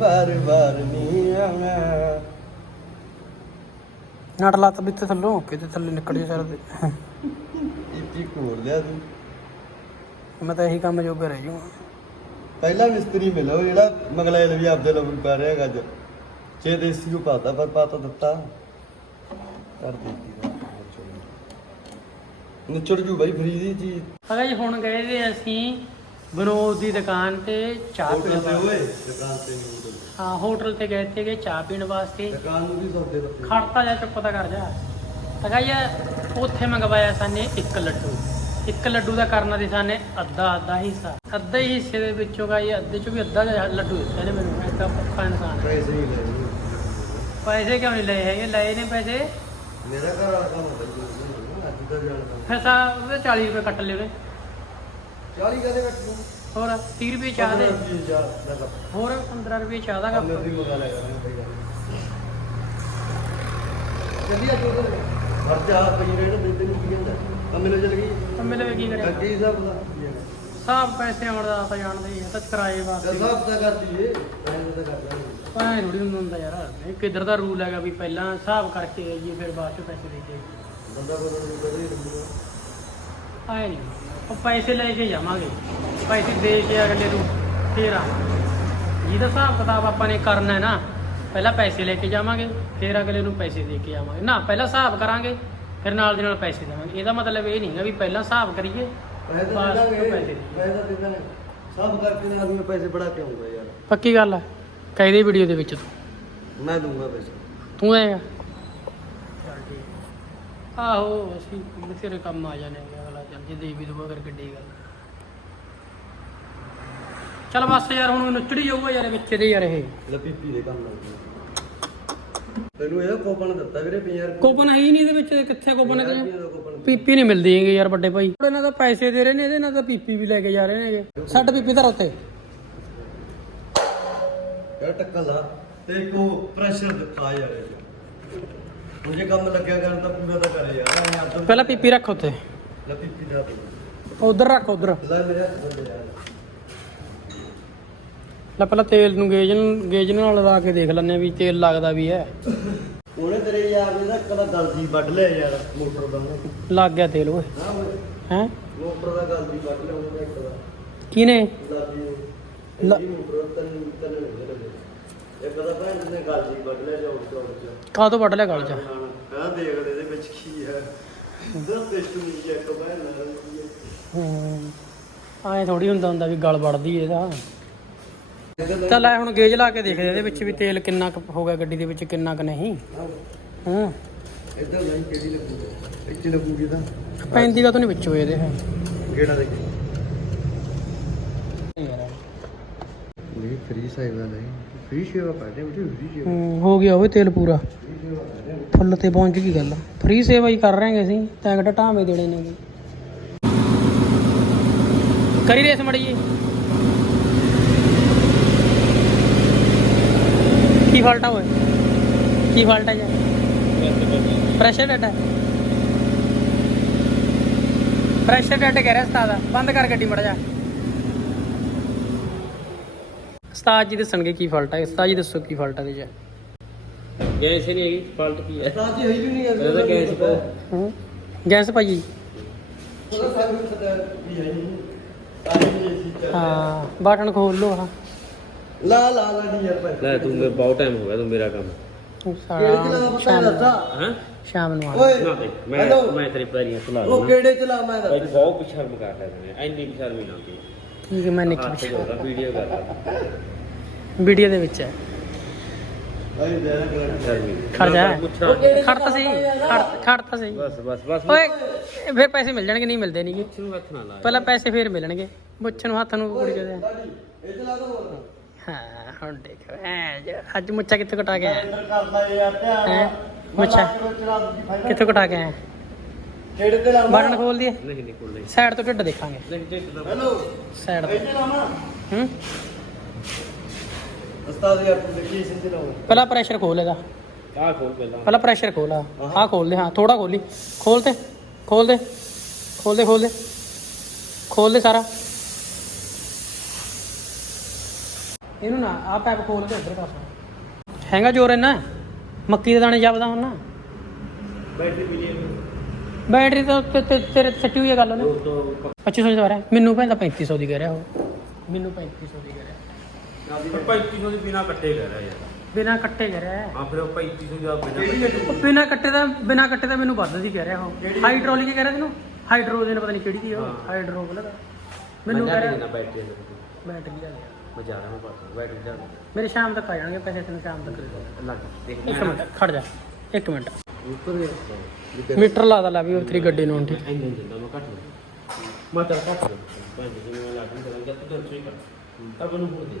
ਬਾਰ ਬਾਰ ਨਹੀਂ ਆਉਣਾ। ਨਟ ਲੱਤ ਬਿੱਤੇ ਥੱਲੋਂ ਕਿਤੇ ਥੱਲੇ ਨਿਕਲ ਜੇ ਸਰ ਦੇ ਇੱਤੀ ਕੋਲ ਲਿਆ ਤੂੰ ਮੈਂ ਤਾਂ ਇਹੀ ਕੰਮ ਜੋਗਾ ਰਹਿ ਜੂਗਾ ਪਹਿਲਾ ਮਿਸਤਰੀ ਮਿਲੋ ਜਿਹੜਾ ਮੰਗਲੈਲ ਵੀ ਆਪਦੇ ਲੋਕ ਕਰ ਰਿਹਾ ਅੱਜ। ਛੇ ਦੇਸੀ ਨੂੰ ਪਾਤਾ ਪਰ ਪਾਤਾ ਦਿੱਤਾ। ਕਰ ਦਿੱਤੀ। ਨਿਚੜ ਜੂ ਬਾਈ ਫਰੀ ਦੀ ਚੀਜ਼। ਅਗਾ ਜੀ ਹੁਣ ਗਏ ਤੇ ਅਸੀਂ ਬਨੋਦ ਦੀ ਦੁਕਾਨ ਤੇ ਚਾਹ ਪੀਣ ਵਾਸਤੇ। ਦੁਕਾਨ ਤੇ ਹੋਟਲ। ਹਾਂ ਹੋਟਲ ਤੇ ਗਏ ਤੇ ਚਾਹ ਪੀਣ ਵਾਸਤੇ। ਦੁਕਾਨ ਨੂੰ ਵੀ ਸੌਦੇ ਬੱਤੇ ਖੜਤਾ ਜਾ ਚੁੱਪ ਤਾਂ ਕਰ ਜਾ। ਤਗਾ ਇਹ ਉੱਥੇ ਮੰਗਵਾਇਆ ਸਾਨੇ ਇੱਕ ਲੱਡੂ। ਇੱਕ ਲੱਡੂ ਦਾ ਕਰਨਾ ਦੀ ਸਾਨੇ ਅੱਧਾ ਅੱਧਾ ਹਿੱਸਾ। ਅੱਧੇ ਹੀ ਹਿੱਸੇ ਦੇ ਵਿੱਚੋਂ ਗਾ ਇਹ ਅੱਧੇ ਚੋਂ ਵੀ ਅੱਧਾ ਜਿਹਾ ਲੱਡੂ ਦਿੱਤਾ ਨੇ ਮੈਨੂੰ। ਐਡਾ ਭੁੱਖਾ ਇਨਸਾਨ ਹੈ। ਪੈਸੇ ਹੀ ਲੈ ਲਈ ਪੈਸੇ ਕਿਉਂ ਨਹੀਂ ਲਏ ਹੈਗੇ? ਲਏ ਨੇ ਪੈਸੇ? ਮੇਰਾ ਘਰ ਵਾਲਾ ਕੰਮ ਹੁੰਦਾ ਜੀ ਅੱਜ ਦਾ ਜਾਣਦਾ ਫਿਰ ਸਾ ਉਹਦੇ 40 ਰੁਪਏ ਕੱਟ ਲਿਓ 40 ਕਦੇ ਕੱਟ ਦੂੰ ਹੋਰ 30 ਰੁਪਏ ਚਾਹ ਦੇ। ਦਾ ਕੱਪ। ਹੋਰ 15 ਰੁਪਏ ਚਾਹ ਦਾ ਕੱਪ। ਵੀ ਮੰਗਾ ਲਿਆ ਕਰਾਂਗੇ ਕੋਈ ਗੱਲ ਜਲਦੀ ਆ ਚੋਦ ਖਰਚਾ ਪਈ ਰੇੜ ਦੇ ਦੇ ਕੀ ਕਹਿੰਦਾ? ਕੰਮ ਲੈ ਚਲ ਗਈ? ਕੰਮੇ ਲਵੇ ਕੀ ਕਰਿਆ। ਅੱਗੇ ਸਭ ਦਾ ਸਾਬ ਪੈਸੇ ਆਉਣ ਦਾ ਤਾਂ ਜਾਣਦੇ ਹੀ ਤਾਂ ਕਿਰਾਏ ਵਾਸਤੇ। ਕਰਦੀ ਏ ਕਰਦਾ ਰੋੜੀ ਹੁੰਦਾ ਯਾਰ। ਇਹ ਕਿੱਧਰ ਦਾ ਰੂਲ ਹੈਗਾ ਵੀ ਪਹਿਲਾਂ ਹਿਸਾਬ ਕਰਕੇ ਆਈਏ ਫਿਰ ਬਾਅਦ ਚ ਪੈਸੇ ਦੇ ਕੇ ਆਈਏ ਬੰਦਾ ਬਦਲ ਆਏ ਨਹੀਂ। ਉਹ ਪੈਸੇ ਲੈ ਕੇ ਜਾਵਾਂਗੇ। ਪੈਸੇ ਦੇ ਕੇ ਅਗਲੇ ਨੂੰ ਫੇਰ ਆਵਾਂਗੇ। ਜਿਹਦਾ ਹਿਸਾਬ ਕਿਤਾਬ ਆਪਾਂ ਨੇ ਕਰਨਾ ਹੈ ਨਾ ਪਹਿਲਾਂ ਪੈਸੇ ਲੈ ਕੇ ਜਾਵਾਂਗੇ ਫਿਰ ਅਗਲੇ ਨੂੰ ਪੈਸੇ ਦੇ ਕੇ ਆਵਾਂਗੇ। ਨਾ ਪਹਿਲਾਂ ਹਿਸਾਬ ਕਰਾਂਗੇ ਫਿਰ ਨਾਲ ਦੇ ਨਾਲ ਪੈਸੇ ਦੇਵਾਂਗੇ। ਇਹਦਾ ਮਤਲਬ ਇਹ ਨਹੀਂ ਹੈ ਵੀ ਪਹਿਲਾਂ ਹਿਸਾਬ ਕਰੀਏ ਪੈਸੇ ਤਾਂ ਬਸ ਦੇਣਾਗੇ ਫਿਰ ਪੈਸੇ ਦੇ ਪੈਸੇ ਤਾਂ ਦੇਣਾਗੇ ਸਭ ਕਰਕੇ ਨਾ ਆਦਮੀ ਪੈਸੇ ਬੜਾ ਕੇ ਆਉਂਦਾ ਯਾਰ। ਪੱਕੀ ਗੱਲ ਹੈ ਕਹਿੰਦੇ ਵੀਡੀਓ ਦੇ ਵਿੱਚ ਤੂੰ। ਮੈਂ ਦੂੰਗਾ ਪੈਸੇ। ਤੂੰ ਆਏਗਾ ਆਹੋ ਅਸੀਂ ਬਥੇਰੇ ਕੰਮ ਆ ਜਾਣੇ ਅਗਲਾ ਚੱਲ ਜੇ ਦੇ ਵੀ ਦੂਗਾ ਗੱਡੀ ਗੱਲ ਚੱਲ ਬਸ ਯਾਰ ਹੁਣ ਨੱਚੜੀ ਜਾਊਗਾ ਯਾਰ ਵਿੱਚ ਦੇ ਯਾਰ ਇਹ। ਲੈ ਪੀਪੀ ਦੇ ਕੰਮ ਤੈਨੂੰ ਇਹਦਾ ਕੋਪਨ ਦਿੱਤਾ ਵੀਰੇ 50 ਰੁਪਏ। ਕੋਪਨ ਹੈ ਹੀ ਨਹੀਂ ਇਹਦੇ ਵਿੱਚ ਕਿੱਥੇ ਕੋਪਨ ਹੈ ਪੀਪੀ ਨਹੀਂ ਮਿਲਦੀ ਹੈਗੀ ਯਾਰ ਵੱਡੇ ਭਾਈ। ਇਹਨਾਂ ਦਾ ਪੈਸੇ ਦੇ ਰਹੇ ਨੇ ਇਹਦੇ ਨਾਲ ਤਾਂ ਪੀਪੀ ਵੀ ਲੈ ਕੇ ਜਾ ਰਹੇ ਨੇਗੇ ਸੱਟ ਪੀਪੀ ਧਰ ਉੱਤੇ। ਯਾਰ ਟੱਕਾ ਲਾ। ਤੇ ਕੋ ਪ੍ਰੈਸ਼ਰ ਦਿੱਤਾ ਯਾਰ ਹੁਣ ਜੇ ਕੰਮ ਲੱਗਿਆ ਕਰਨ ਤਾਂ ਪੂਰਾ ਤਾਂ ਕਰੇ ਯਾਰ ਐਂ ਆਦਮ ਪਹਿਲਾਂ ਪੀਪੀ ਰੱਖ ਉੱਤੇ ਲੈ ਪੀਪੀ ਦਾ ਦੇ। ਉਧਰ ਰੱਖ ਉਧਰ ਲੈ ਮੇਰੇ ਹੱਥ ਬੰਦੇ ਯਾਰ ਲੈ ਪਹਿਲਾਂ ਤੇਲ ਨੂੰ ਗੇਜ ਨੂੰ ਗੇਜ ਨਾਲ ਲਗਾ ਕੇ ਦੇਖ ਲੈਂਦੇ ਆ ਵੀ ਤੇਲ ਲੱਗਦਾ ਵੀ ਹੈ ਉਹਨੇ ਤੇਰੇ ਯਾਰ ਨੇ ਨਾ ਕਦਾ ਗਲਤੀ ਵੱਢ ਲਿਆ ਯਾਰ ਮੋਟਰ ਦਾ ਉਹਨੇ। ਲੱਗ ਗਿਆ ਤੇਲ ਓਏ ਹਾਂ ਓਏ ਹੈ ਮੋਟਰ ਦਾ ਗਲਤੀ ਵੱਢ ਲਿਆ ਉਹਨੇ ਇੱਕ ਦਾ ਕਿਨੇ ਨੇ ਲ- ਮੋਟਰ ਤਨ ਤਨ ਲੱਗੇ ਲੱਗੇ ਇੱਕ ਦਾ ਭੈਣ ਨੇ ਗਲਤੀ ਵੱਢ ਲਿਆ ਜੋੜ ਜੋੜ ਚ ਕਾਹ ਤੋਂ ਵੱਢ ਲਿਆ ਗਲ ਚ? ਕਹਾਂ ਦੇਖ ਲੈ ਇਹਦੇ ਵਿੱਚ ਕੀ ਹੈ ਦਾ ਟੈਸਟ ਨਹੀਂ ਚੈੱਕ ਭੈਣ ਨਾਲ ਕੀ ਹੈ। ਐ ਥੋੜੀ ਹੁੰਦਾ ਹੁੰਦਾ ਵੀ ਗਲ ਵੜਦੀ ਇਹਦਾ। ਚੱਲ ਐ ਹੁਣ ਗੇਜ ਲਾ ਕੇ ਦੇਖਦੇ ਇਹਦੇ ਵਿੱਚ ਵੀ ਤੇਲ ਕਿੰਨਾ ਕੁ ਹੋ ਗਿਆ ਗੱਡੀ ਦੇ ਵਿੱਚ ਕਿੰਨਾ ਕੁ ਨਹੀਂ। ਹੂੰ। ਇੱਧਰ ਨਹੀਂ ਕਿਹੜੀ ਲੱਗੂਗੀ? ਇੱਥੇ ਲੱਗੂਗੀ ਤਾਂ। ਪੈਂਦੀ ਕਾ ਤੋਂ ਨਹੀਂ ਵਿੱਚ ਹੋਏ ਇਹਦੇ। ਗੇੜਾ ਦੇ ਫ੍ਰੀ ਨਹੀਂ ਫ੍ਰੀ ਸੇਵਾ ਪਾਦੇ ਉਹ ਫ੍ਰੀ ਸੇਵਾ। ਹੂੰ, ਹੋ ਗਿਆ ਓਏ ਤੇਲ ਪੂਰਾ। ਫੁੱਲ ਤੇ ਪਹੁੰਚ ਗਈ ਗੱਲ। ਫ੍ਰੀ ਸੇਵਾ ਹੀ ਕਰ ਰਹੇ ਹਾਂ ਅਸੀਂ ਤੈਂ ਕਿਹੜਾ ਢਾਵੇਂ ਦੇਣੇ ਨੇ ਕਰੀ ਰੇਸ ਮੜੀਏ ਕੀ ਫਾਲਟ ਓਏ? ਕੀ ਫਾਲਟ ਜੀ ਪ੍ਰੈਸ਼ਰ ਡੱਟ ਹੈ ਪ੍ਰੈਸ਼ਰ ਡੱਟ ਕਹਿ ਰਿਹਾ ਉਸਤਾਦ ਬੰਦ ਕਰ ਗੱਡੀ ਮੜ ਜਾ ਉਸਤਾਦ ਜੀ ਦੱਸਣਗੇ ਕੀ ਫਾਲਟ ਹੈ ਉਸਤਾਦ ਜੀ ਦੱਸੋ ਕੀ ਫਾਲਟ ਹੈ ਇਹਦੇ ਚ। ਗੈਸ ਹੀ ਨਹੀਂ ਹੈਗੀ ਫਾਲਟ ਕੀ ਹੈ? ਤਾਂ ਜੀ ਹੈ ਹੀ ਨਹੀਂ ਯਾਰ ਇਹਦਾ ਗੈਸ ਪਾ ਹੂੰ ਗੈਸ ਭਾਜੀ ਉਹਦਾ ਸਾਨੂੰ ਪਤਾ ਵੀ ਹੈ ਨਹੀਂ। ਆਹੀ ਨਹੀਂ ਸੀ ਚੱਲ ਹਾਂ ਬਟਨ ਖੋਲ ਲੋ ਹਾਂ। ਲਾ ਲਾ ਲਾ ਨਹੀਂ ਯਾਰ ਭਾਈ। ਲੈ ਤੂੰ ਮੇਰੇ ਬਹੁਤ ਟਾਈਮ ਹੋ ਗਿਆ ਤੂੰ ਮੇਰਾ ਕੰਮ। ਕਿਹੜੇ ਚਲਾ ਪਤਾ ਸ਼ਾਮ ਨੂੰ ਦੱਸਾ ਹਾਂ? ਸ਼ਾਮ ਨੂੰ ਆ। ਓਏ ਨਾ ਮੈਂ ਹੈਲੋ। ਮੈਂ ਤੇਰੀ ਪੈਰੀਆਂ ਸੁਲਾ ਉਹ ਕਿਹੜੇ ਚਲਾ ਮੈਂ ਭਾਈ ਦੱਸ ਬਹੁਤ ਪਿਛੜ ਕਰ ਲੈ ਐਨੀ ਵੀ ਠੀਕ ਹੈ ਮੈਂ ਹੱਥ ਜੋੜਦਾ ਵੀਡੀਓ ਕਰਦਾ ਵੀਡੀਓ ਦੇ ਵਿੱਚ ਹੈ। ਖੜ ਜਾ। ਖੜ ਤਾਂ ਸਹੀ। ਖੜ ਖੜ ਤਾਂ ਸਹੀ। ਬਸ ਬਸ ਬਸ ਓਏ ਫਿਰ ਪੈਸੇ ਮਿਲ ਜਾਣਗੇ ਨਹੀਂ ਮਿਲਦੇ ਨਹੀਂਗੇ। ਪੁੱਛ ਨੂੰ ਹੱਥ ਨਾ ਲਾ ਪਹਿਲਾਂ ਪੈਸੇ ਫੇਰ ਮਿਲਣਗੇ। ਮੁੱਛ ਨੂੰ ਹੱਥ ਨੂੰ ਕੁੜੀ ਦੇ ਦਾੜੀ ਇਹ ਚਲਾ ਦੋ। ਹੋਰ ਹਾਂ ਹੁਣ ਦੇਖੋ ਐ ਜੇ ਅੱਜ ਮੁੱਛਾ ਕਿੱਥੋਂ ਕਟਾ ਕੇ ਆਇਆ ਅੰਦਰ ਕਰ ਲੈ ਯਾਰ ਧਿਆਨ ਹੈਂ? ਮੈਂ ਅੱਛਾ। ਲੱਗ ਕੇ ਚਲਾ ਦੂਜੀ ਫਾਈਨਲ ਕਿੱਥੋਂ ਕਟਾ ਕੇ ਆਇਆ ਕਿਹੜੇ ਤੇ ਬਟਨ ਖੋਲ ਦਈਏ। ਨਹੀਂ ਨਹੀਂ ਕੋਲ ਨਹੀਂ। ਸਾਈਡ ਤੋਂ ਢਿੱਡ ਦੇਖਾਂਗੇ। ਨਹੀਂ ਢਿੱਡ ਦਾ ਹੈਲੋ ਸਾਈਡ ਤੋਂ। ਇੱਥੇ ਲਾਵਾਂ ਹੂੰ? ਉਸਤਾਦ ਯਾਰ ਤੂੰ ਦੇਖੀ ਇਸੇ ਤੇ ਲਾਵਾਂ ਪਹਿਲਾਂ ਪ੍ਰੈਸ਼ਰ ਖੋਲ ਇਹਦਾ। ਆਹ ਖੋਲ ਪਹਿਲਾਂ। ਪਹਿਲਾਂ ਪ੍ਰੈਸ਼ਰ ਖੋਲ ਆ। ਆਹ ਖੋਲ ਦੇ ਹਾਂ ਥੋੜਾ ਖੋਲੀ ਖੋਲ ਤੇ ਖੋਲ ਦੇ ਖੋਲ ਦੇ ਖੋਲ ਦੇ। ਖੋਲ ਦੇ ਸਾਰਾ। ਇਹਨੂੰ ਨਾ ਆ ਪੈਪ ਖੋਲ ਦੇ ਇੱਧਰ ਕਰ। ਹੈਗਾ ਜ਼ੋਰ ਇੰਨਾ? ਮੱਕੀ ਦੇ ਦਾਣੇ ਜਪਦਾ ਹੁਣ ਨਾ। ਬੈਟਰੀ ਮਿਲੀ ਬੈਟਰੀ ਤਾਂ ਤੇਰੇ ਸੱਟੀ ਹੋਈ ਗੱਲ ਉਹਨੇ। ਉਹ ਤੋਂ 2500 ਦੀ ਦਵਾ ਮੈਨੂੰ ਭੈਂਦਾ 3500 ਦੀ ਕਹਿ ਰਿਹਾ ਉਹ। ਮੈਨੂੰ 3500 ਦੀ ਕਹਿ ਰਿਹਾ। ਪਰ 3500 ਦੀ ਬਿਨਾ ਕੱਟੇ ਲੈ ਰਿਹਾ ਯਾਰ। ਬਿਨਾ ਕੱਟੇ ਕਹਿ ਰਿਹਾ ਹਾਂ। ਫਿਰ ਉਹ 3500 ਦਾ ਬਿਨਾ ਕਿਹੜੀ ਕੱਟੇ ਉਹ ਬਿਨਾ ਕੱਟੇ ਦਾ ਬਿਨਾ ਕੱਟੇ ਦਾ ਮੈਨੂੰ ਵੱਧ ਦੀ ਕਹਿ ਰਿਹਾ ਉਹ। ਹਾਈਡ੍ਰੋਲਿਕ ਕਹਿ ਰਿਹਾ ਤੈਨੂੰ? ਹਾਈਡਰੋਜਨ ਪਤਾ ਨਹੀਂ ਕਿਹੜੀ ਦੀ ਉਹ। ਹਾਂ। ਹਾਈਡਰੋ ਲਗਾ ਮੈਨੂੰ ਕਹਿ ਰਿਹਾ ਬੈਟਰੀ ਦਾ ਬੈਟਰੀ ਲੈ ਲਿਆ। ਮੈਂ ਜਾ ਰਿਹਾ ਹਾਂ ਪਾਸ ਬੈਟਰੀ ਦਾ ਮੇਰੇ ਸ਼ਾਮ ਤੱਕ ਆ ਜਾਣਗੇ ਪੈਸੇ ਤੈਨੂੰ ਸ਼ਾਮ ਤੱਕ। ਦੇ ਦੂੰਗਾ। ਲੱਗ ਦੇਖ ਇੱਕ ਮਿੰਟ ਖੜ ਜਾ। ਇੱਕ ਮਿੰਟ। ਉੱਪਰ ਗਿਆ ਮੀਟਰ ਲਾ ਦਾ ਲੈ ਵੀ ਉਹ ਤੇਰੀ ਗੱਡੀ ਨੂੰ ਠੀਕ। ਇੰਜਨ ਦਿੰਦਾ ਮੈਂ ਘੱਟ ਲਵਾਂ ਮੈਂ ਤਾਂ ਮੈਂ ਕਰ ਮੈਨੂੰ ਹੋਰ ਦੇ।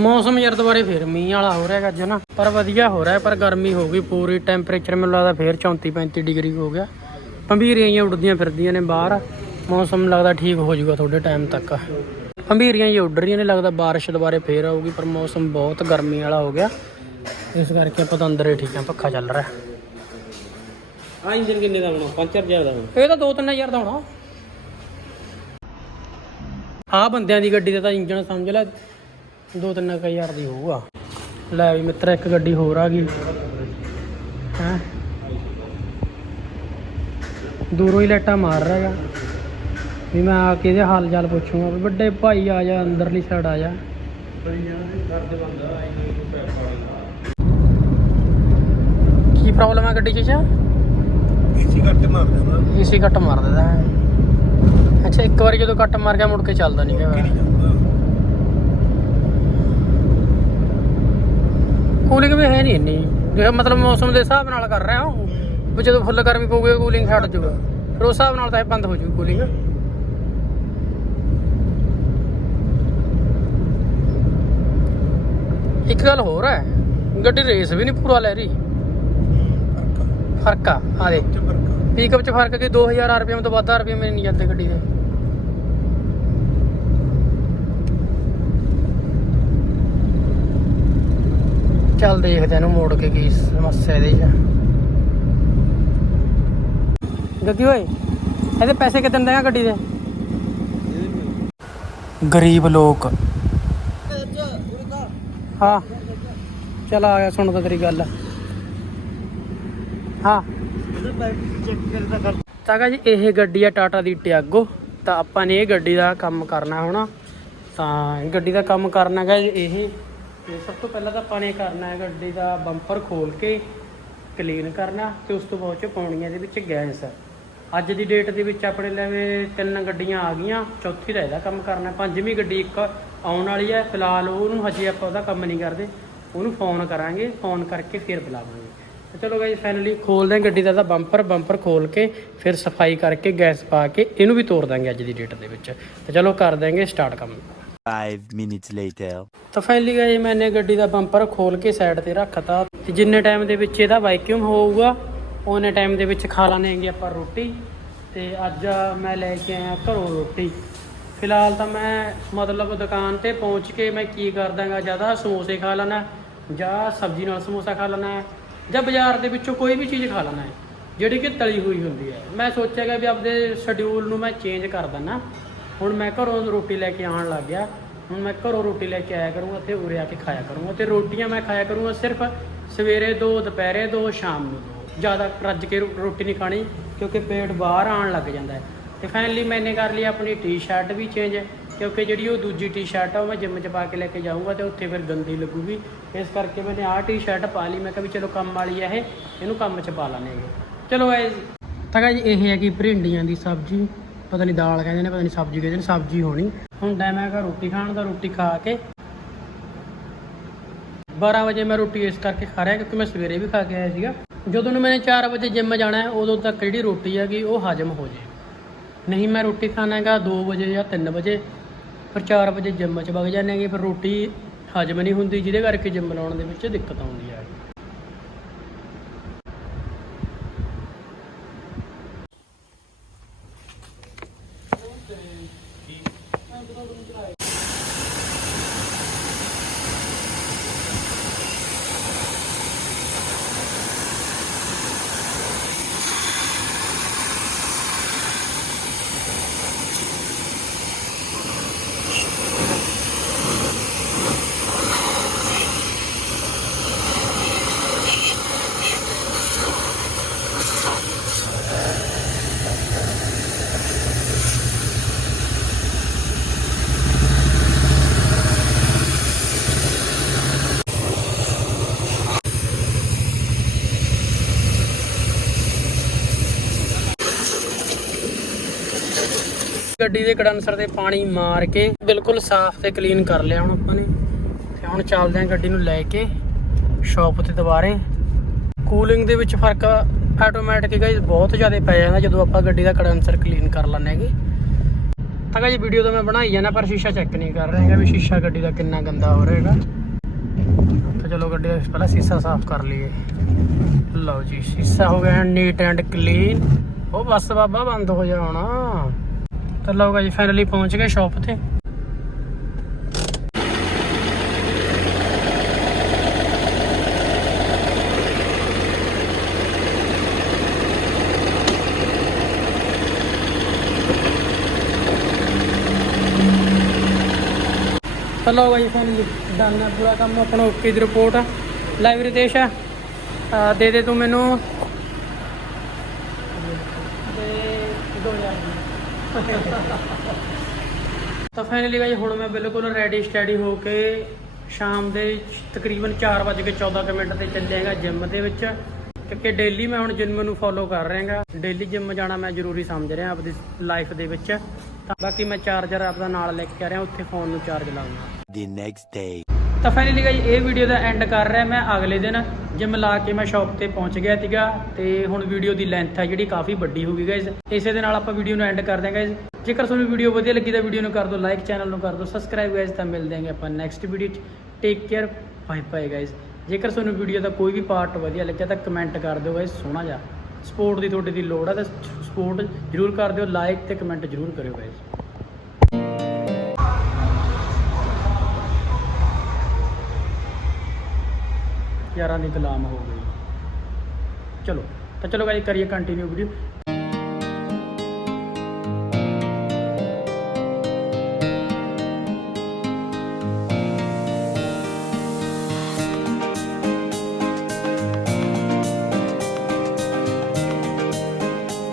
ਮੌਸਮ ਯਾਰ ਦੁਬਾਰੇ ਫੇਰ ਮੀਂਹ ਵਾਲਾ ਹੋ ਰਿਹਾ ਅੱਜ ਨਾ ਪਰ ਵਧੀਆ ਹੋ ਰਿਹਾ ਪਰ ਗਰਮੀ ਹੋ ਗਈ ਪੂਰੀ ਟੈਂਪਰੇਚਰ ਮੈਨੂੰ ਲੱਗਦਾ ਫੇਰ 34 35 ਡਿਗਰੀ ਹੋ ਗਿਆ। ਭੰਬੀਰੀਆਂ ਹੀ ਉੱਡਦੀਆਂ ਫਿਰਦੀਆਂ ਨੇ ਬਾਹਰ। ਮੌਸਮ ਲੱਗਦਾ ਠੀਕ ਹੋ ਜਾਊਗਾ ਥੋੜੇ ਟਾਈਮ ਤੱਕ। ਭੰਬੀਰੀਆਂ ਹੀ ਉੱਡ ਰਹੀਆਂ ਨੇ ਲੱਗਦਾ ਬਾਰਿਸ਼ ਦੁਬਾਰੇ ਫੇਰ ਆਊਗੀ ਪਰ ਮੌਸਮ ਬਹੁਤ ਗਰਮੀ ਵਾਲਾ ਹੋ ਗਿਆ। ਇਸ ਕਰਕੇ ਆਪਾਂ ਤਾਂ ਅੰਦਰ ਹੀ ਠੀਕ ਆ ਪੱਖਾ ਚੱਲ ਰਿਹਾ। ਆ ਇੰਜਨ ਕਿੰਨੇ ਦਾ ਹੋਣਾ 5000 ਦਾ ਹੋਣਾ ਇਹ ਤਾਂ 2-3000 ਦਾ ਹੋਣਾ। ਆ ਬੰਦਿਆਂ ਦੀ ਗੱਡੀ ਦਾ ਤਾਂ ਇੰਜਣ ਸਮਝ ਲੈ 2-3000 ਦੀ ਹੋਊਗਾ। ਲੈ ਵੀ ਮਿੱਤਰ ਇੱਕ ਗੱਡੀ ਹੋਰ ਆ ਗਈ। ਹੈ? ਦੂਰੋਂ ਹੀ ਲੈਟਾ ਮਾਰ ਰਿਹਾ ਵੀ ਮੈਂ ਆ ਕੇ ਇਹਦੇ ਹਾਲ ਚਾਲ ਪੁੱਛੂੰਗਾ ਵੀ ਵੱਡੇ ਭਾਈ ਆ ਜਾ ਅੰਦਰਲੀ ਸਾਈਡ ਆ ਜਾ। ਕੀ ਪ੍ਰੋਬਲਮ ਆ ਗੱਡੀ 'ਚ ਜੀ? ਏਸੀ ਘੱਟ ਮਾਰ ਦਿੰਦਾ। ਏਸੀ ਕੱਟ ਮਾਰ ਦਿੰਦਾ। ਹੈ ਅੱਛਾ ਇੱਕ ਵਾਰੀ ਜਦੋਂ ਕੱਟ ਮਾਰ ਗਿਆ ਮੁੜ ਕੇ ਚੱਲਦਾ ਨਹੀਂ ਹੈਗਾ। ਕੂਲਿੰਗ ਵੀ ਹੈ ਨਹੀਂ ਇੰਨੀ। ਜੇ ਮਤਲਬ ਮੌਸਮ ਦੇ ਹਿਸਾਬ ਨਾਲ ਕਰ ਰਿਹਾ ਹਾਂ ਵੀ ਜਦੋਂ ਫੁੱਲ ਗਰਮੀ ਪਊਗੀ ਕੂਲਿੰਗ ਛੱਡ ਜੂਗਾ। ਫਿਰ ਉਸ ਹਿਸਾਬ ਨਾਲ ਤਾਂ ਇਹ ਬੰਦ ਹੋ ਜੂਗੀ ਕੂਲਿੰਗ। ਇੱਕ ਗੱਲ ਹੋਰ ਹੈ ਗੱਡੀ ਰੇਸ ਵੀ ਨਹੀਂ ਪੂਰਾ ਲੈ ਰਹੀ। ਫ਼ਰਕ ਆ। ਆ ਦੇ ਪਿਕਅਪ ਚ ਫ਼ਰਕ ਕਿ 2000 ਆਰਪੀਐਮ ਤੋਂ ਵੱਧ ਆਰਪੀਐਮ ਨਹੀਂ ਜਾਂਦੇ ਗੱਡੀ ਦੇ। ਚੱਲ ਦੇਖਦੇ ਇਹਨੂੰ ਮੋੜ ਕੇ ਕੀ ਸਮੱਸਿਆ ਇਹਦੀ ਆ। ਗੱਗੀ ਓਏ, ਇਹਦੇ ਪੈਸੇ ਕਿਤਨ ਦੇਗਾ ਗੱਡੀ ਦੇ? ਗਰੀਬ ਲੋਕ। ਹਾਂ, ਚਲ ਆ ਗਿਆ ਸੁਣਦਾ ਤੇਰੀ ਗੱਲ। ਹਾਂ। ਚੈੱਕ ਜੀ, ਇਹ ਗੱਡੀ ਆ ਟਾਟਾ ਦੀ ਟਿਆਗੋ, ਤਾਂ ਆਪਾਂ ਨੇ ਇਹ ਗੱਡੀ ਦਾ ਕੰਮ ਕਰਨਾ ਹੋਣਾ। ਤਾਂ ਗੱਡੀ ਦਾ ਕੰਮ ਕਰਨਾ ਜੀ, ਇਹ ਤੇ ਸਭ ਤੋਂ ਪਹਿਲਾਂ ਤਾਂ ਆਪਾਂ ਨੇ ਕਰਨਾ ਹੈ ਗੱਡੀ ਦਾ ਬੰਪਰ ਖੋਲ ਕੇ ਕਲੀਨ ਕਰਨਾ ਤੇ ਉਸ ਤੋਂ ਬਾਅਦ ਚ ਪਾਉਣੀ ਹੈ ਇਹਦੇ ਵਿੱਚ ਗੈਸ। ਅੱਜ ਦੀ ਡੇਟ ਦੇ ਵਿੱਚ ਆਪਣੇ ਲਵੇ ਤਿੰਨ ਗੱਡੀਆਂ ਆ ਗਈਆਂ, ਚੌਥੀ ਦਾ ਇਹਦਾ ਕੰਮ ਕਰਨਾ, ਪੰਜਵੀਂ ਗੱਡੀ ਇੱਕ ਆਉਣ ਵਾਲੀ ਹੈ, ਫਿਲਹਾਲ ਉਹਨੂੰ ਹਜੇ ਆਪਾਂ ਉਹਦਾ ਕੰਮ ਨਹੀਂ ਕਰਦੇ, ਉਹਨੂੰ ਫੋਨ ਕਰਾਂਗੇ ਫੋਨ ਕਰਕੇ ਫਿਰ ਬੁਲਾਵਾਂਗੇ। ਤੇ ਚਲੋ ਗਾਇਸ ਫਾਈਨਲੀ ਖੋਲਦੇ ਹਾਂ ਗੱਡੀ ਦਾ ਤਾਂ ਬੰਪਰ ਬੰਪਰ ਖੋਲ ਕੇ ਫਿਰ ਸਫ਼ਾਈ ਕਰਕੇ ਗੈਸ ਪਾ ਕੇ ਇਹਨੂੰ ਵੀ ਤੋੜ ਦਾਂਗੇ ਅੱਜ ਦੀ ਡੇਟ ਦੇ ਵਿੱਚ। ਤੇ ਚਲੋ ਕਰ ਦਾਂਗੇ ਸਟਾਰਟ ਕੰਮ। Five minutes later. ਤਾਂ ਫਾਈਨਲੀ ਗਾਇਸ ਮੈਨੇ ਗੱਡੀ ਦਾ ਬੰਪਰ ਖੋਲ ਕੇ ਸਾਈਡ ਤੇ ਰੱਖਤਾ। ਤੇ ਜਿੰਨੇ ਟਾਈਮ ਦੇ ਵਿੱਚ ਇਹਦਾ ਵੈਕਿਊਮ ਹੋਊਗਾ, ਉਹਨੇ ਟਾਈਮ ਦੇ ਵਿੱਚ ਖਾ ਲਾਂਗੇ ਆਪਾਂ ਰੋਟੀ। ਤੇ ਅੱਜ ਮੈਂ ਲੈ ਕੇ ਆਇਆ ਘਰੋਂ ਰੋਟੀ। ਫਿਲਹਾਲ ਤਾਂ ਮੈਂ ਮਤਲਬ ਦੁਕਾਨ ਤੇ ਪਹੁੰਚ ਕੇ ਮੈਂ ਕੀ ਕਰਦਾਗਾ ਜ਼ਿਆਦਾ ਸਮੋਸੇ ਖਾ ਲੈਣਾ ਜਾਂ ਸਬਜ਼ੀ ਨਾਲ ਸਮੋਸਾ ਖਾ ਲੈਣਾ ਜਾਂ ਬਾਜ਼ਾਰ ਦੇ ਵਿੱਚੋਂ ਕੋਈ ਵੀ ਚੀਜ਼ ਖਾ ਲੈਣਾ ਜਿਹੜੀ ਕਿ ਤਲੀ ਹੋਈ ਹੁੰਦੀ ਹੈ। ਮੈਂ ਸੋਚਿਆਗਾ ਵੀ ਆਪਦੇ ਸ਼ਡਿਊਲ ਨੂੰ ਮੈਂ ਚੇਂਜ ਕਰ ਦਿੰਦਾ। ਹੁਣ ਮੈਂ ਘਰੋਂ ਰੋਟੀ ਲੈ ਕੇ ਆਉਣ ਲੱਗ ਗਿਆ। ਹੁਣ ਮੈਂ ਘਰੋਂ ਰੋਟੀ ਲੈ ਕੇ ਆਇਆ ਕਰੂੰਗਾ ਤੇ ਉਰੇ ਆ ਕੇ ਖਾਇਆ ਕਰੂੰਗਾ ਤੇ ਰੋਟੀਆਂ ਮੈਂ ਖਾਇਆ ਕਰੂੰਗਾ ਸਿਰਫ ਸਵੇਰੇ ਦੋ, ਦੁਪਹਿਰੇ ਦੋ, ਸ਼ਾਮ ਨੂੰ ਦੋ। ਜ਼ਿਆਦਾ ਰੱਜ ਕੇ ਰੋ- ਰੋਟੀ ਨਹੀਂ ਖਾਣੀ, ਕਿਉਂਕਿ ਪੇਟ ਬਾਹਰ ਆਉਣ ਲੱਗ ਜਾਂਦਾ ਹੈ। ਤੇ ਫਾਈਨਲੀ ਮੈਨੇ ਕਰ ਲਈ, ਆਪਣੀ ਟੀ-ਸ਼ਰਟ ਵੀ ਚੇਂਜ ਕਿਉਂਕਿ ਜਿਹੜੀ ਉਹ ਦੂਜੀ ਟੀ-ਸ਼ਰਟ ਆ, ਉਹ ਮੈਂ ਜਿੰਮ 'ਚ ਪਾ ਕੇ ਲੈ ਕੇ ਜਾਊਂਗਾ ਤੇ ਉੱਥੇ ਫਿਰ ਗੰਦੀ ਲੱਗੂਗੀ। ਇਸ ਕਰਕੇ ਮੈਨੇ ਆਹ ਟੀ-ਸ਼ਰਟ ਪਾ ਲਈ। ਮੈਂ ਕਿਹਾ ਵੀ ਚਲੋ ਕੰਮ ਵਾਲੀ ਹੈ ਇਹ, ਇਹਨੂੰ ਕੰਮ 'ਚ ਪਾ ਲਾਂਗੇ। ਚਲੋ ਐ ਤਾਂ ਜੀ ਇਹ ਹੈ ਕਿ ਭਿੰਡੀਆਂ ਦੀ ਸਬਜ਼ੀ। ਪਤਾ ਨਹੀਂ ਦਾਲ ਕਹਿੰਦੇ ਨੇ, ਪਤਾ ਨਹੀਂ ਸਬਜ਼ੀ ਕਹਿੰਦੇ ਨੇ, ਸਬਜ਼ੀ ਹੋਣੀ। ਹੁਣ ਟਾਈਮ ਹੈਗਾ ਰੋਟੀ ਖਾਣ ਦਾ, ਰੋਟੀ ਖਾ ਕੇ 12 ਵਜੇ ਮੈਂ ਰੋਟੀ ਇਸ ਕਰਕੇ ਖਾ ਰਿਹਾ ਕਿਉਂਕਿ ਮੈਂ ਸਵੇਰੇ ਵੀ ਖਾ ਕੇ ਆਇਆ ਸੀਗਾ। ਜਦੋਂ ਨੂੰ ਮੈंने 4 ਵਜੇ ਜਿੰਮ ਜਾਣਾ ਹੈ, ਉਦੋਂ ਤੱਕ ਜਿਹੜੀ ਰੋਟੀ ਹੈਗੀ, ਉਹ ਹਜਮ ਹੋ ਜੇ। ਨਹੀਂ ਮੈਂ ਰੋਟੀ ਖਾਣਾ ਹੈਗਾ 2 ਵਜੇ ਜਾਂ 3 ਵਜੇ, ਫਿਰ 4 ਵਜੇ ਜਿੰਮ 'ਚ ਵਗ ਜਾਂਦੇ ਹੈਗੇ, ਫਿਰ ਰੋਟੀ ਹਜਮ ਨਹੀਂ ਹੁੰਦੀ, ਜਿਹਦੇ ਕਰਕੇ ਜਿੰਮ ਲਾਉਣ ਦੇ ਵਿੱਚ ਦਿੱਕਤ ਆਉਂਦੀ ਹੈ ਗੱਡੀ ਦੇ ਕਡੈਂਸਰ ਤੇ ਪਾਣੀ ਮਾਰ ਕੇ ਬਿਲਕੁਲ ਸਾਫ਼ ਤੇ ਕਲੀਨ ਕਰ ਲਿਆ ਹੁਣ ਆਪਾਂ ਨੇ। ਤੇ ਹੁਣ ਚੱਲਦੇ ਆਂ ਗੱਡੀ ਨੂੰ ਲੈ ਕੇ ਸ਼ਾਪ ਤੇ ਦੁਬਾਰੇ। ਕੂਲਿੰਗ ਦੇ ਵਿੱਚ ਫ਼ਰਕ ਆਟੋਮੈਟਿਕ ਗਾਇਸ ਬਹੁਤ ਜ਼ਿਆਦਾ ਪੈ ਜਾਂਦਾ ਜਦੋਂ ਆਪਾਂ ਗੱਡੀ ਦਾ ਕੰਡੈਂਸਰ ਕਲੀਨ ਕਰ ਲੈਂਦੇ ਹੈਗੇ। ਤਾਂ ਗਾਇਸ ਵੀਡੀਓ ਤਾਂ ਮੈਂ ਬਣਾਈ ਜਾਣਾ ਪਰ ਸ਼ੀਸ਼ਾ ਚੈੱਕ ਨਹੀਂ ਕਰ ਰਿਹਾ ਹੈਗਾ ਵੀ ਸ਼ੀਸ਼ਾ ਗੱਡੀ ਦਾ ਕਿੰਨਾ ਗੰਦਾ ਹੋ ਰਿਹਾ ਹੈਗਾ। ਤਾਂ ਚਲੋ ਗੱਡੀ ਦਾ ਪਹਿਲਾਂ ਸ਼ੀਸ਼ਾ ਸਾਫ਼ ਕਰ ਲਈਏ। ਲਓ ਜੀ, ਸ਼ੀਸ਼ਾ ਹੋ ਗਿਆ ਨੀਟ ਐਂਡ ਕਲੀਨ ਉਹ ਬਸ ਬਾਬਾ ਬੰਦ ਹੋ ਜਾ ਹੁਣ। ਤਾਂ ਲਓ ਜੀ ਫਾਈਨਲੀ ਪਹੁੰਚ ਗਏ ਸ਼ਾਪ ਤੇ। ਤਾਂ ਲਓ ਬਾਈ ਫਾਈਨਲੀ ਡਨ ਹੈ ਪੂਰਾ ਕੰਮ, ਆਪਣਾ ਓਕੇ ਦੀ ਰਿਪੋਰਟ ਆ। ਲਾਈਵ ਰਿਤੇਸ਼ ਆ। ਦੇ ਦੇ ਤੂੰ ਮੈਨੂੰ। ਦੇ 2000 ਤਾਂ ਫਾਈਨਲੀ ਗਾਈ ਹੁਣ ਮੈਂ ਬਿਲਕੁਲ ਰੈਡੀ ਸਟੈਡੀ ਹੋ ਕੇ ਸ਼ਾਮ ਦੇ ਤਕਰੀਬਨ 4:14 ਮਿੰਟ ਤੇ ਚੱਲਿਆਗਾ ਜਿਮ ਦੇ ਵਿੱਚ। ਕਿਉਂਕਿ ਡੇਲੀ ਮੈਂ ਹੁਣ ਜਿਮ ਨੂੰ ਫੋਲੋ ਕਰ ਰਿਹਾਗਾ ਡੇਲੀ ਜਿਮ ਜਾਣਾ ਮੈਂ ਜ਼ਰੂਰੀ ਸਮਝ ਰਿਹਾ ਆਪਦੀ ਲਾਈਫ ਦੇ ਵਿੱਚ। ਤਾਂ ਬਾਕੀ ਮੈਂ ਚਾਰਜਰ ਆਪਦਾ ਨਾਲ ਲੈ ਕੇ ਆ ਰਿਹਾ, ਉੱਥੇ ਫੋਨ ਨੂੰ ਚਾਰਜ ਲਾਉਂਗਾ The next day. ਤਾਂ ਫਾਈਨਲੀ ਗਾਈ ਇਹ ਵੀਡੀਓ ਦਾ ਐਂਡ ਕਰ ਰਿਹਾ ਮੈਂ ਅਗਲੇ ਦਿਨ ਜਿਮ ਲਾ ਕੇ ਮੈਂ ਸ਼ਾਪ ਤੇ ਪਹੁੰਚ ਗਿਆ ਸੀਗਾ ਤੇ ਹੁਣ ਵੀਡੀਓ ਦੀ ਲੈਂਥ ਹੈ ਜਿਹੜੀ ਕਾਫੀ ਵੱਡੀ ਹੋ ਗਈ ਗਾਇਜ਼ ਇਸੇ ਦੇ ਨਾਲ ਆਪਾਂ ਵੀਡੀਓ ਨੂੰ ਐਂਡ ਕਰ ਦਿਆਂਗੇ ਗਾਇਜ਼ ਜੇਕਰ ਤੁਹਾਨੂੰ ਵੀਡੀਓ ਵਧੀਆ ਲੱਗੀ ਤਾਂ ਵੀਡੀਓ ਨੂੰ ਕਰ ਦਿਓ ਲਾਈਕ ਚੈਨਲ ਨੂੰ ਕਰ ਦਿਓ ਸਬਸਕ੍ਰਾਈਬ ਗਾਇਜ਼ ਤਾਂ ਮਿਲ ਆਂਗੇ ਆਪਾਂ ਨੈਕਸਟ ਵੀਡੀਓ 'ਚ। Take care bye bye guys ਜੇਕਰ ਤੁਹਾਨੂੰ ਵੀਡੀਓ ਦਾ ਕੋਈ ਵੀ ਪਾਰਟ ਵਧੀਆ ਲੱਗਿਆ ਤਾਂ ਕਮੈਂਟ ਕਰ ਦਿਓ ਗਾਇਜ਼ ਸੋਹਣਾ ਜਿਹਾ। ਸਪੋਰਟ ਦੀ ਤੁਹਾਡੀ ਦੀ ਲੋੜ ਹੈ ਤਾਂ ਸਪੋਰਟ ਜ਼ਰੂਰ ਕਰ ਦਿਓ ਲਾਈਕ ਤੇ ਕਮੈਂਟ ਜ਼ਰੂਰ ਕਰਿਓ ਗਾਇਜ਼ ਯਾਰਾਂ ਦੀ ਗੁਲਾਮ ਹੋ ਗਈ। ਚਲੋ ਤਾਂ ਚਲੋ ਗਾਇਸ ਕਰੀਏ ਕੰਟੀਨਿਊ ਵੀਡੀਓ